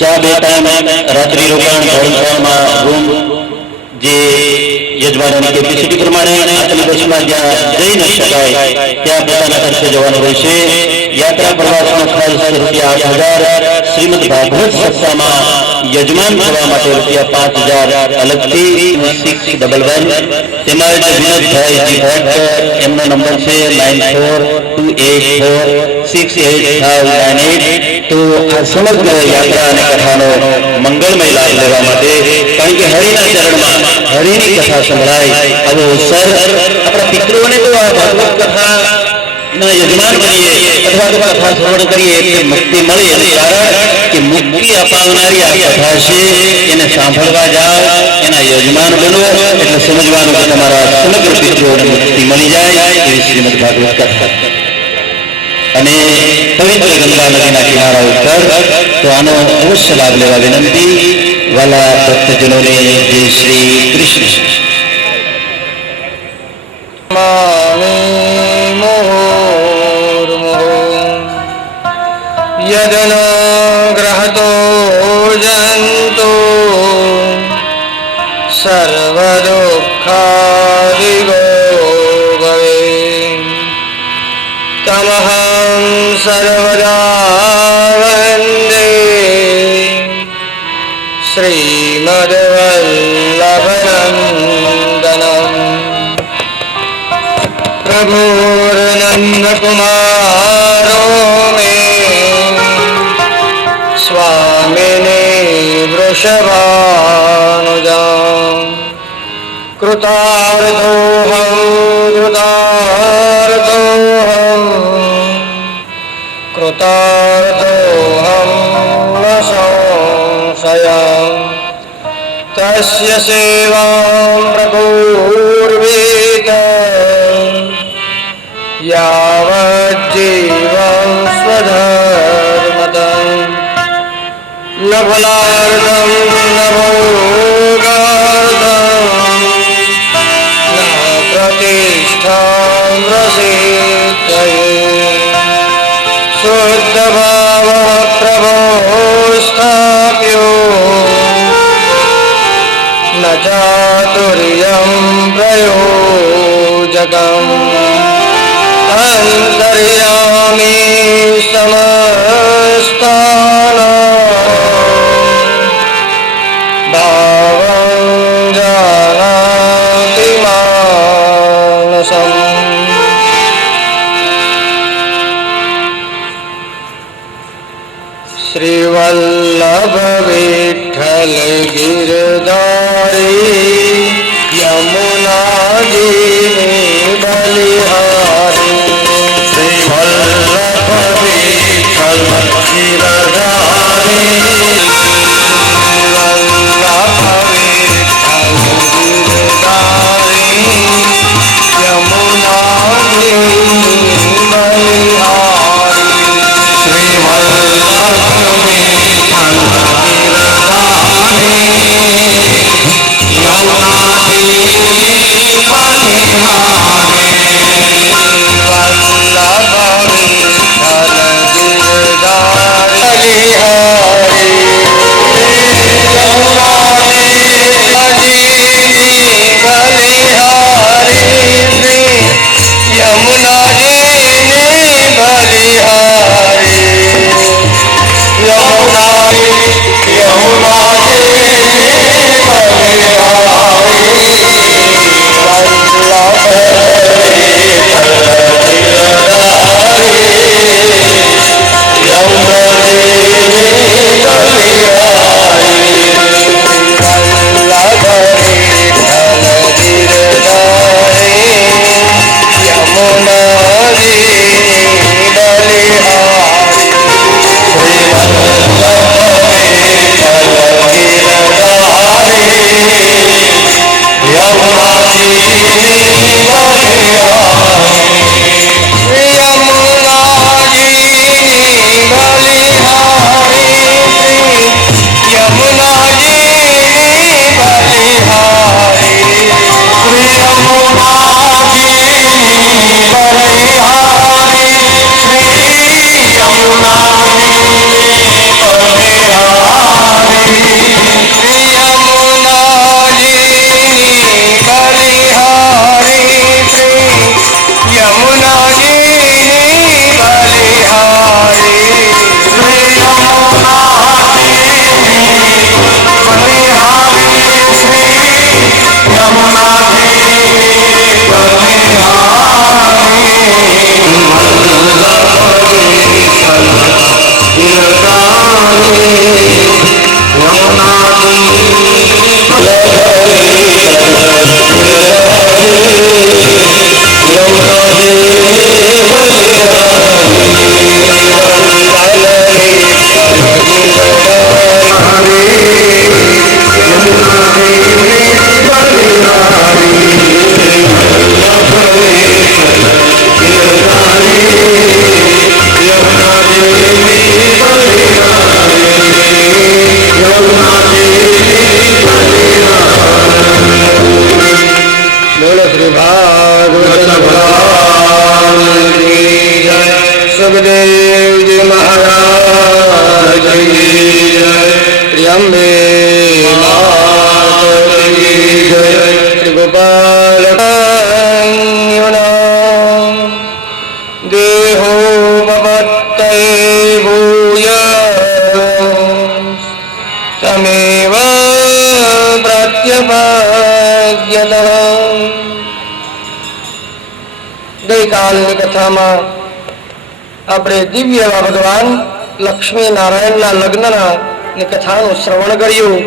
ચા બે ટાઈમ રાત્રિ રોકાણ ધર્મશાળામાં રૂમ જે યજમાનોની કેપેસિટી પ્રમાણે આટલી બસમાં જ્યાં જઈ ન શકાય ત્યાં પોતાના ખર્ચે જવાનું રહેશે. યાત્રા પ્રવાસનો ખર્ચ ₹8,000, શ્રીમદ ભાગવત સપ્તાહમાં યજમાન થવા માટે ₹5,000 અલગથી 611. તેમાં વિનોદભાઈ ભટ્ટ એમનો નંબર છે 9428468598. તો આ સમગ્ર યાત્રા અને કથાનો મંગળમય લાભ લેવા માટે, કારણ કે હરિના ચરણમાં હરિની કથા સંભળાય આવો અવસર આપણા પિતૃઓને તો આ ભાગવત કથા યજમાન કરીએ અથવા તો કથા શ્રવણ કરીએ એટલે મુક્તિ મળે. એનું કારણ કે મુક્તિ અપાવનારી આ કથા છે, એને સાંભળવા જાઓ, એના યજમાન બનો એટલે સમજવાનું કે તમારા સમગ્ર પિતૃઓને મુક્તિ મળી જાય એવી શ્રીમદ ભાગવત કથા. અને પવિત્ર ગંગા નદીના કિનારા ઉપર તો આનો અવશ્ય લાભ લેવા વિનંતી. વાલા ભક્તજનોને જય શ્રી કૃષ્ણ. યદનુગ્રહતો જંતો સર્વદુઃખાદિગો ભવે તમહં સર્વદા વંદે શ્રીમદ્વલ્લભનંદનમ પ્રભુર્નંદકુમારો મે स्वामिने वृषभानुजां कृतार्थोऽहं न संशयः तस्य सेवां प्रकुर्वीत यावज्जीवं स्वधर्मतः न फलार्थं न भोगार्थं न प्रतिष्ठां रसिद्धये शुद्धभावः प्रभो स्थाप्यो न चातुर्यं प्रयोजकम् अन्तर्यामी समस्तानां श्रीवल्लभ विठ्ठल गिरधारी यमुनाजी बलिहारी श्रीवल्लभ विठ्ठल गिरधारी हरि બોલો શ્રી ભાગવત ભગવાન કી જય. સુખદેવજી મહારાજ કી જય. ત્ર્યંબે માત કી જય. શ્રી ગોપાલ દેહો ભવત્તૈ ભૂય તમેવ પ્રત્યપાદ્યતઃ. ગઈકાલની કથામાં આપણે દિવ્ય એવા ભગવાન લક્ષ્મી નારાયણના લગ્નના ની કથાનું શ્રવણ કર્યું.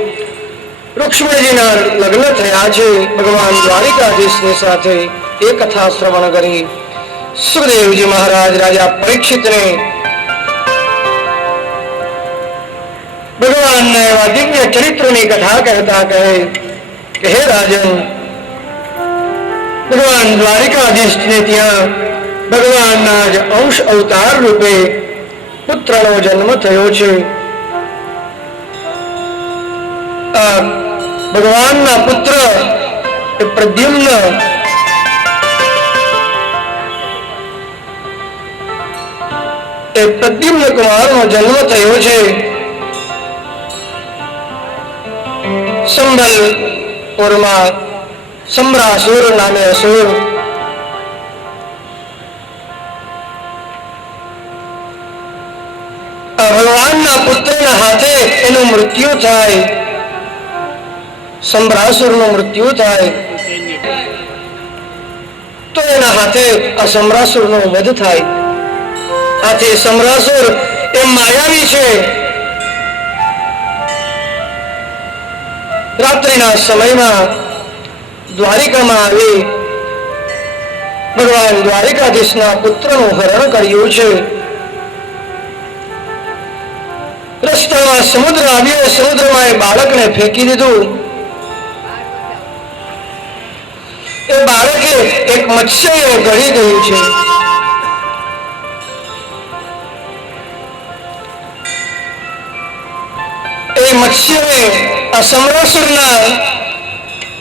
રૂક્ષ્મણીજીના લગ્ન થયા છે ભગવાન દ્વારિકાધીશની સાથે, એ કથા શ્રવણ કરી. સુખદેવજી મહારાજ રાજા પરીક્ષિતને ભગવાનના એવા દિવ્ય ચરિત્રોની કથા કહેતા કહે કે હે રાજન, ભગવાન દ્વારિકાધીશને ત્યાં ભગવાનના જ અંશ અવતાર રૂપે પુત્રનો જન્મ થયો છે. આ ભગવાનના પુત્ર એ પ્રદ્યુમ્ન કુમારનો જન્મ થયો છે. સંબલપુરમાં સંભ્રાસુર નામે અસુર ભગવાનના પુત્રના હાથે એનું મૃત્યુ થાય, સંભ્રાસુરનું મૃત્યુ થાય તો એના હાથે આ સંભ્રાસુરનો વધ થાય. આથી સંભ્રાસુર એ માયાવી છે. રાત્રિના સમયમાં દ્વારિકામાં આવી ભગવાન દ્વારિકાધીશના પુત્રનું હરણ કર્યું છે. રસ્તામાં સમુદ્ર આવ્યો, સમુદ્રમાં એ બાળકને ફેંકી દીધું. એ બાળકે એક મત્સ્યએ ગળી ગયું છે. એ મત્સ્યને આ સંભ્રાસુરના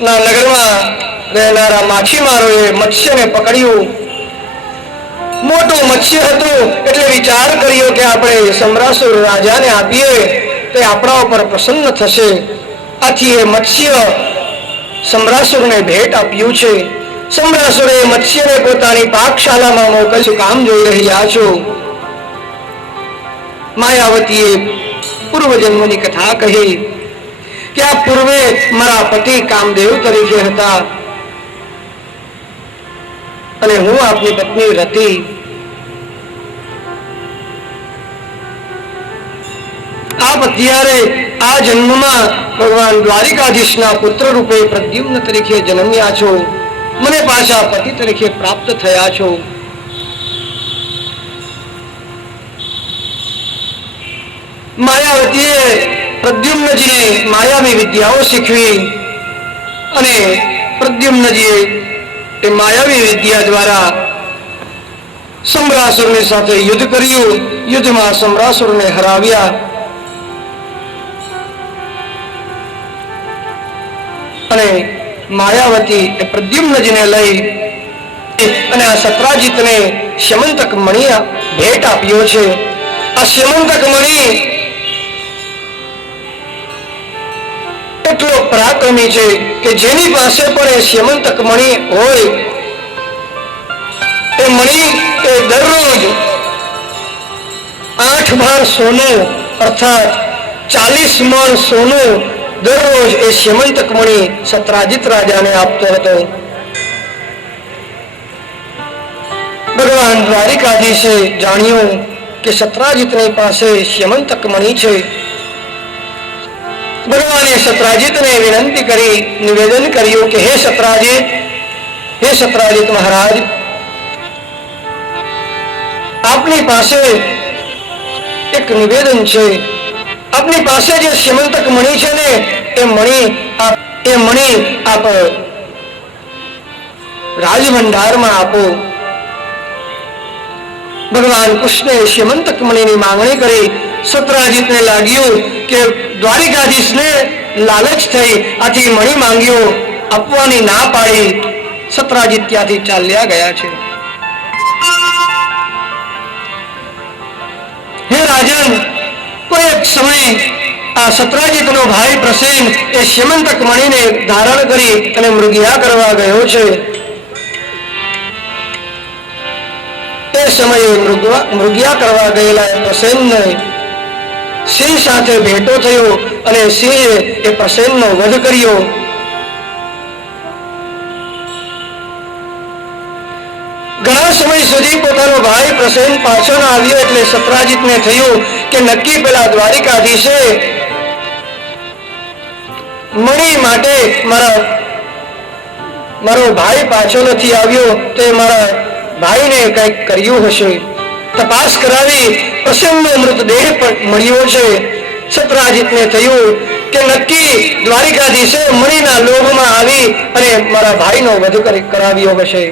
નગરમાં રહેનારા માછીમારોએ મત્સ્યને પકડ્યું. મોટું મત્સ્ય હતું એટલે વિચાર કર્યો કે આપણે સંભ્રાસુર રાજાને આપીએ તો આપણા ઉપર પ્રસન્ન થશે. આથી એ મત્સ્ય સંભ્રાસુરને ભેટ આપ્યું છે. સંભ્રાસુરે મત્સ્યને પોતાની પાકશાળામાં મોકલ્યું. કામ જોઈ રહ્યા છો. માયાવતીએ પૂર્વજન્મની કથા કહી કે આ પૂર્વે મારા પતિ કામદેવ તરીકે હતા અને હું આપની પત્ની રતિ. આપ અત્યારે આ જન્મમાં ભગવાન દ્વારિકાધીશના પુત્ર રૂપે પ્રદ્યુમ્ન તરીકે જન્મ્યા છો. મને પાછા પતિ તરીકે પ્રાપ્ત થયા છો. માયાવતીએ પ્રદ્યુમ્નજીને માયાવી વિદ્યાઓ શીખવી અને પ્રદ્યુમ્નજીએ એ માયાવી વિદ્યા દ્વારા સંભ્રાસુરની સાથે યુદ્ધ કર્યું. યુદ્ધમાં સંભ્રાસુરને હરાવ્યા અને માયાવતી એ પ્રદ્યુમ્નજીને લઈ અને આ સત્રાજીતને શ્યમંતક મણી ભેટ આપ્યો છે. આ શ્યમંતક મણી એટલો પરાક્રમી છે કે જેની પાસે પણ એ શ્યમંતક મણી હોય એ મણી એ દરરોજ 8 ભાર સોનું અર્થાત 40 મણ સોનું દરરોજ એ શ્યમંતક મણી સત્રાજીત રાજાને આપતો હતો. ભગવાન દ્વારિકાધીશે જાણ્યું કે સત્રાજીતની પાસે શ્યમંતક મણી છે ભગવાને સત્રાજીતને વિનંતી કરી નિવેદન કર્યું કે હે સત્રાજીત મહારાજ, આપની પાસે એક નિવેદન છે. આપની પાસે જે સ્યમંતક મણિ છે ને એ મણિ આપ રાજભંડારમાં આપો. ભગવાન કૃષ્ણે સ્યમંતક મણિની માંગણી કરી. સત્રાજીતને લાગ્યું કે દ્વારિકાધીશને લાલચ થઈ, આથી મણિ માંગ્યો, આપવાની ના પાડી. સત્રાજીત ત્યાંથી ચાલ્યા ગયા છે. હે રાજન, કોઈ એક સમય આ સત્રાજીતનો ભાઈ પ્રસેન એ સ્યમંતક મણિને ધારણ કરી અને મૃગયા કરવા ગયો છે. તે સમયે મૃગયા કરવા ગયેલા પ્રસેનને સિંહ સાથે ભેટો થયો અને સિંહે એ પ્રસેનનો વધ કર્યો. ઘણા સમય સુધી પોતાનો ભાઈ પ્રસેન પાછો ન આવ્યો એટલે સત્રાજીતને થયું કે નક્કી પેલા દ્વારિકાધીશે મણિ માટે મારો ભાઈ પાછો નથી આવ્યો, તે મારા ભાઈને કંઈક કર્યું હશે. તપાસ કરાવી પ્રસેનનો મૃતદેહ મળ્યો છે. સત્રાજીતને થયું કે નક્કી દ્વારિકાધીશે મણિના લોભમાં આવી અને મારા ભાઈનો વધ કરાવ્યો હશે.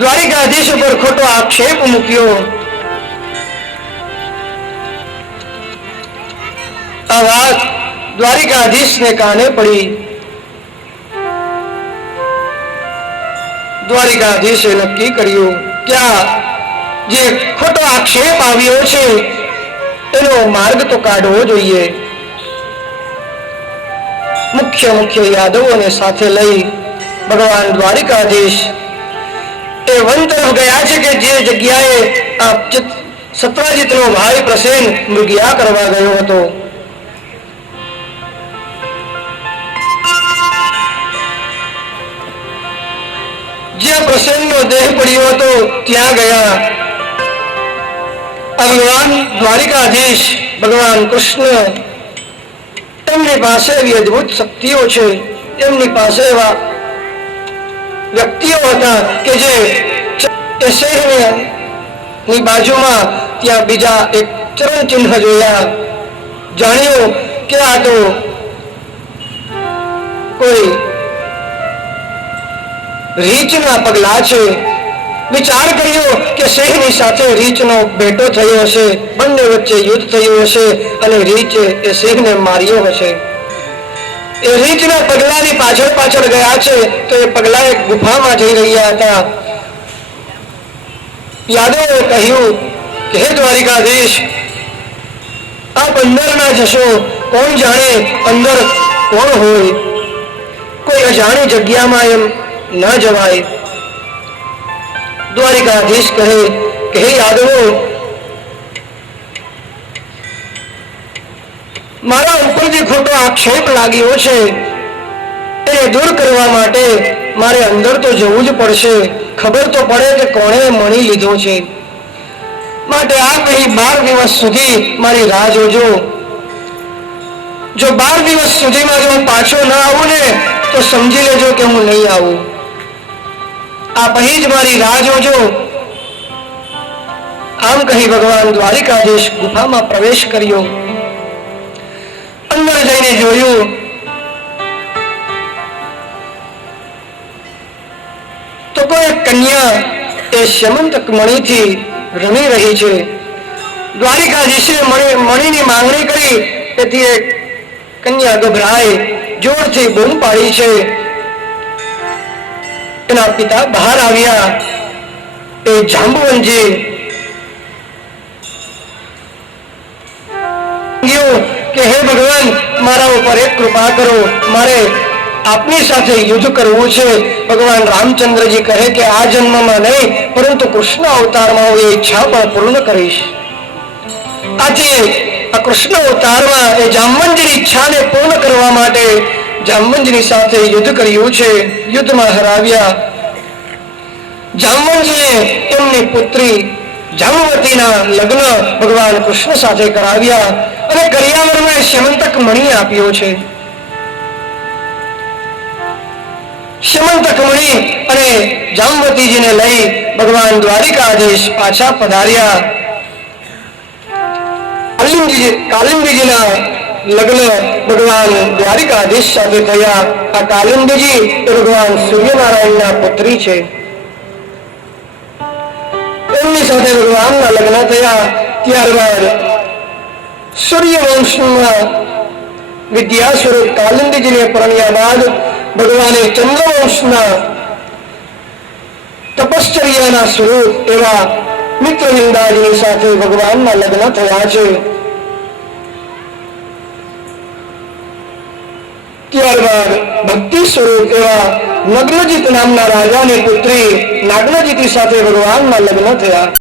દ્વારિકાધીશ ઉપર ખોટો આક્ષેપ મૂક્યો. આ વાત દ્વારિકાધીશને કાને પડી. દ્વારિકાધીશે નક્કી કર્યું કે આ જે ખોટો આક્ષેપ આવ્યો છે એનો માર્ગ તો કાઢવો જોઈએ. મુખ્ય યાદવોને સાથે લઈ ભગવાન દ્વારિકાધીશ એ વન તરફ ગયા છે કે જે જગ્યાએ આ સત્રાજીતનો ભાઈ પ્રસેન મૃગયા કરવા ગયો હતો. જ્યાં પ્રસેનનો દેહ પડ્યો હતો ત્યાં ગયા. ભગવાન દ્વારિકાધીશ, ભગવાન કૃષ્ણ, તેમની પાસે એવી અદભુત શક્તિઓ છે. એમની પાસે એવા વ્યક્તિઓ હતા કે જે શહેરની બાજુમાં ત્યાં બીજા એક ચરણ ચિહ્ન જોયા. જાણ્યું કે આ તો કોઈ રીંછના પગલા છે. વિચાર કર્યો કે સિંહની સાથે રીંછનો ભેટો થયો હશે, બંને વચ્ચે યુદ્ધ થયું હશે અને રીંછે એ સિંહને માર્યો હશે. એ રીંછના પગલાની પાછળ ગયા છે તો એ પગલા એક ગુફામાં જઈ રહ્યા હતા. યાદવે કહ્યું કે હે દ્વારિકાધીશ, આપ અંદર ના જશો, કોણ જાણે અંદર કોણ હોય. કોઈ અજાણી જગ્યામાં એમ ન જવાય. દ્વારિકાધીશ કહે કે હે યાદવો, મારા ઉપર જે ખોટો આક્ષેપ લાગ્યો છે એને દૂર કરવા માટે મારે અંદર તો જવું જ પડશે. ખબર તો પડે કે કોણે મણિ લીધો છે. માટે આપ અહીં 12 દિવસ સુધી મારી રાહ જોજો. જો 12 દિવસ સુધીમાં જો હું પાછો ના આવું ને તો સમજી લેજો કે હું નહીં આવું. આપ અહીં જ મારી રાહ જોજો. આમ કહી ભગવાન દ્વારિકાધીશ ગુફામાં પ્રવેશ કર્યો. અંદર જઈને જોયું તો કોઈ કન્યા એ સ્યમંતક મણિથી રમી રહી છે. દ્વારિકાધીશે મણિની માંગણી કરી તેથી એક કન્યા ગભરાઈ જોરથી બૂમ પાડી છે. એના પિતા બહાર આવ્યા. એ જાંબુવનજી કે હે ભગવાન, મારા ઉપર એક કૃપા કરો, મારે આપની સાથે યુદ્ધ કરવું છે. ભગવાન રામચંદ્રજી કહે કે આ જન્મમાં નહીં પરંતુ કૃષ્ણ અવતારમાં હું એ ઈચ્છા પણ પૂર્ણ કરીશ. આથી આ કૃષ્ણ અવતારમાં એ જામવંતની ઈચ્છાને પૂર્ણ કરવા માટે જામવંતની સાથે યુદ્ધ કર્યું છે. યુદ્ધમાં હરાવ્યા. જામવંતજીએ એમની પુત્રી જામવતીના લગ્ન ભગવાન કૃષ્ણ સાથે કરાવ્યા અને કરિયાવરમાં શ્યમંતક મણી આપ્યો છે. શ્યમંતક મણી અને જામવતીજીને લઈ ભગવાન દ્વારિકાધીશ પાછા પધાર્યા. કાલિંદીજીના લગ્ન ભગવાન દ્વારિકાધીશ સાથે થયા. આ કાલિંદીજી એ ભગવાન સૂર્યનારાયણના પુત્રી છે. એમની સાથે ભગવાનના લગ્ન થયા. ત્યારબાદ સૂર્યવંશમાં વિદ્યા સ્વરૂપ કાલિંદીજીને પરણ્યા બાદ ભગવાને ચંદ્રવંશના તપશ્ચર્યાના સ્વરૂપ એવા મિત્રવિંદાજીની સાથે ભગવાનના લગ્ન થયા છે. ત્યારબાદ ભક્તિ સ્વરૂપ એવા નગ્નજીત નામના રાજાની પુત્રી નાગ્નજીતી સાથે ભગવાનના લગ્ન થયા.